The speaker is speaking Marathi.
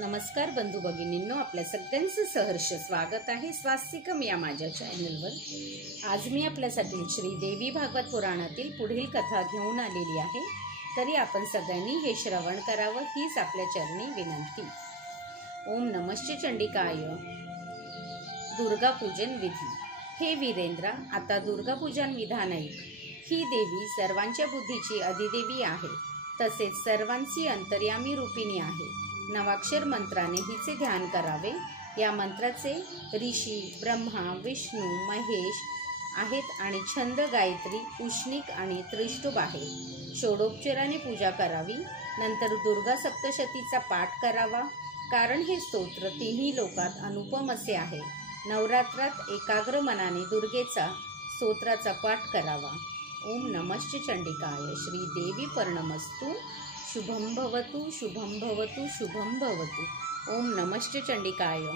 नमस्कार बंधू भगिनींनो, आपल्या सगळ्यांचं सहर्ष स्वागत आहे स्वास्तिकम या माझ्या चॅनलवर। आज मी आपल्यासाठी श्री देवी भागवत पुराणातील पुढील कथा घेऊन आलेली आहे। तरी आपण सगळ्यांनी हे श्रवण करावं हीच आपल्या चरणी विनंती। ओम नमश्च चंडिकाय। दुर्गा पूजन विधी। हे वीरेंद्रा, आता दुर्गा पूजन विधान ऐक। ही देवी सर्वांच्या बुद्धीची अधिदेवी आहे, तसेच सर्वांची अंतर्यामी रूपिणी आहे। नवाक्षर मंत्राने हिचे ध्यान करावे। या मंत्राचे ऋषी ब्रह्मा, विष्णू, महेश आहेत आणि छंद गायत्री, उष्णिक आणि त्रिष्टुप आहे। षोडोपचाराने पूजा करावी। नंतर दुर्गा सप्तशतीचा पाठ करावा, कारण हे स्तोत्र तिन्ही लोकात अनुपम असे आहे। नवरात्रात एकाग्र मनाने दुर्गेचा स्तोत्राचा पाठ करावा। ओम नमश्च चंडिकाय। श्री देवी पर्णमस्तु। शुभं भवतु, शुभं भवतु, शुभं भवतु। ओम नमश्च चंडिकाय।